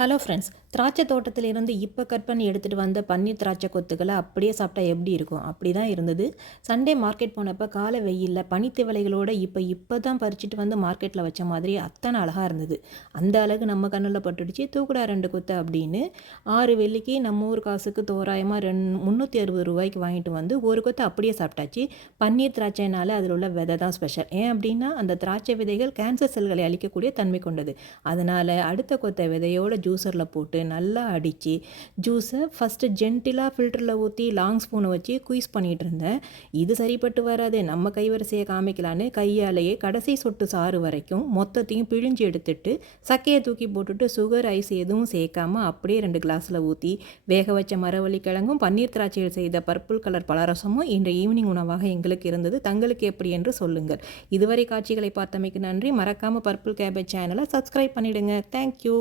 Hello friends திராட்சை தோட்டத்திலிருந்து இப்போ cut பண்ணி எடுத்துகிட்டு வந்த பன்னீர் திராட்சை கொத்துக்களை அப்படியே சாப்பிட்டா எப்படி இருக்கும்? அப்படி தான் இருந்தது. சண்டே மார்க்கெட் போனப்போ காலை வெயிலில் பனித்திவலைகளோடு இப்போ இப்போ தான் பறிச்சுட்டு வந்து மார்க்கெட்டில் வச்ச மாதிரி அத்தனை அழகாக இருந்தது. அந்த அழகு நம்ம கண்ணில் பட்டுடுச்சு. தூக்குடா ரெண்டு கொத்து அப்படின்னு ஆறு வெள்ளிக்கு நம்ம ஊர் காசுக்கு தோராயமாக ரெண்டு முந்நூற்றி அறுபது ரூபாய்க்கு வாங்கிட்டு வந்து ஒரு கொத்து அப்படியே சாப்பிட்டாச்சு. பன்னீர் திராட்சைனால அதில் உள்ள விதை தான் ஸ்பெஷல் ஏன் அப்படின்னா அந்த திராட்சை விதைகள் கேன்சர் செல்களை அழிக்கக்கூடிய தன்மை கொண்டது. அதனால் அடுத்த கொத்த விதையோட ஜூஸரில் போட்டு நல்லா அடித்து ஜூஸை ஃபஸ்ட்டு ஜென்டிலாக ஃபில்டரில் ஊற்றி லாங் ஸ்பூனை வச்சு குயிஸ் பண்ணிகிட்டு இருந்தேன். இது சரிப்பட்டு வராது. நம்ம கைவரிசையை காமிக்கலான்னு கையாலேயே கடைசி சொட்டு சாறு வரைக்கும் மொத்தத்தையும் பிழிஞ்சு எடுத்துட்டு சக்கையை தூக்கி போட்டுட்டு சுகர் ஐஸ் எதுவும் சேர்க்காம அப்படியே ரெண்டு கிளாஸில் ஊற்றி வேக வச்ச மரவள்ளி கிழங்கும் பன்னீர் திராட்சையில் செய்த பர்பிள் கலர் பலரசமும் இன்று ஈவினிங் உணவாக எங்களுக்கு இருந்தது. தங்களுக்கு எப்படி என்று சொல்லுங்கள். இதுவரை காட்சிகளை பார்த்தமைக்கு நன்றி. மறக்காமல் பர்பிள் கேபேஜ் சேனலை சப்ஸ்கிரைப் பண்ணிடுங்க. Thank you